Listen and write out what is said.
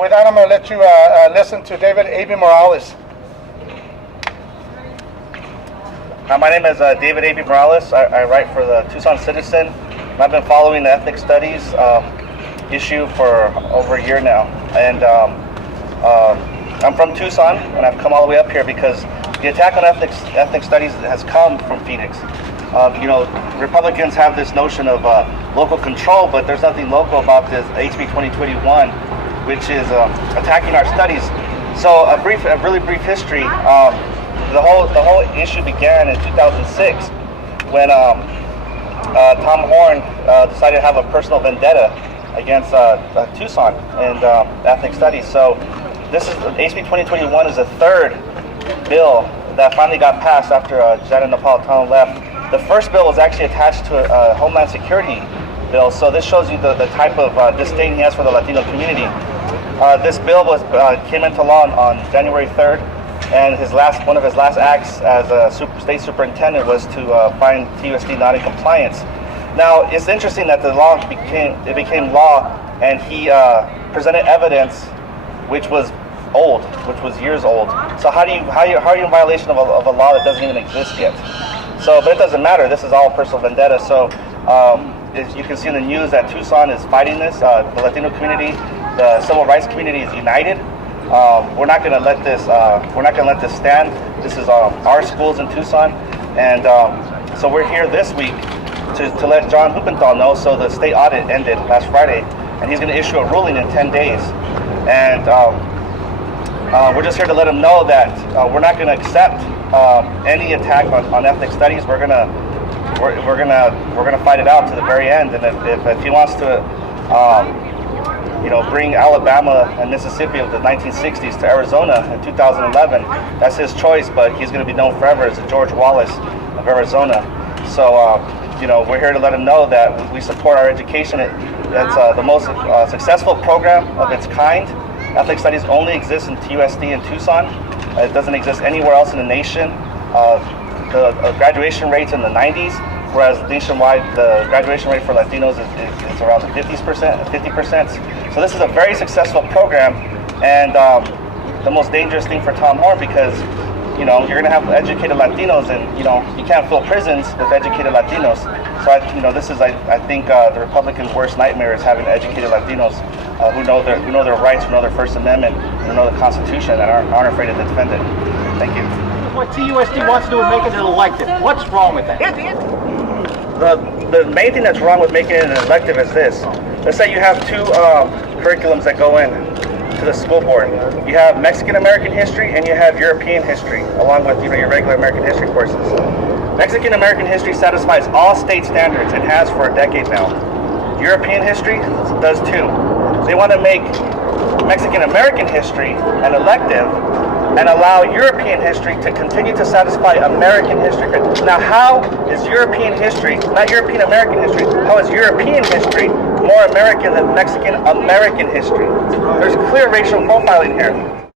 With that, I'm going to let you listen to David A.B. Morales. My name is David A.B. Morales. I write for the Tucson Citizen. I've been following the ethnic studies issue for over a year now. And I'm from Tucson, and I've come all the way up here because the attack on ethnic studies has come from Phoenix. Republicans have this notion of local control, but there's nothing local about this HB2281, which is attacking our studies. So a really brief history. The whole issue began in 2006 when Tom Horn decided to have a personal vendetta against Tucson and ethnic studies. So this is HB 2021 is the third bill that finally got passed after Janet Napolitano left. The first bill was actually attached to a Homeland Security bill. So this shows you the type of disdain he has for the Latino community. This bill came into law on January 3rd. And one of his last acts as a state superintendent was to find TUSD not in compliance. Now, it's interesting that the law became law, and he presented evidence which was old, which was years old. So how are you in violation of a law that doesn't even exist yet? So, but it doesn't matter. This is all personal vendetta. So, as you can see in the news, that Tucson is fighting this. The Latino community, the civil rights community is united. We're not going to let this. We're not going to let this stand. This is our schools in Tucson, and so we're here this week to let John Huppenthal know. So the state audit ended last Friday, and he's going to issue a ruling in 10 days. And we're just here to let him know that we're not going to accept any attack on ethnic studies. We're gonna fight it out to the very end. And if he wants to. Bring Alabama and Mississippi of the 1960s to Arizona in 2011. That's his choice, but he's going to be known forever as the George Wallace of Arizona. So, we're here to let him know that we support our education. It's the most successful program of its kind. Ethnic studies only exists in TUSD in Tucson. It doesn't exist anywhere else in the nation. The graduation rate's in the 90s. Whereas nationwide, the graduation rate for Latinos is around the 50%. So this is a very successful program, and the most dangerous thing for Tom Horn, because you're going to have educated Latinos, and you can't fill prisons with educated Latinos. So this is I think the Republicans' worst nightmare is having educated Latinos who know their rights, who know their First Amendment, who know the Constitution, and aren't afraid to defend it. Thank you. What TUSD wants to do is make it an elective. What's wrong with that? The main thing that's wrong with making it an elective is this. Let's say you have two curriculums that go in to the school board. You have Mexican American history and you have European history, along with your regular American history courses. Mexican American history satisfies all state standards and has for a decade now. European history does too. They want to make Mexican American history an elective and allow European history to continue to satisfy American history. Now, how is European history, not European American history, how is European history more American than Mexican American history? There's clear racial profiling here.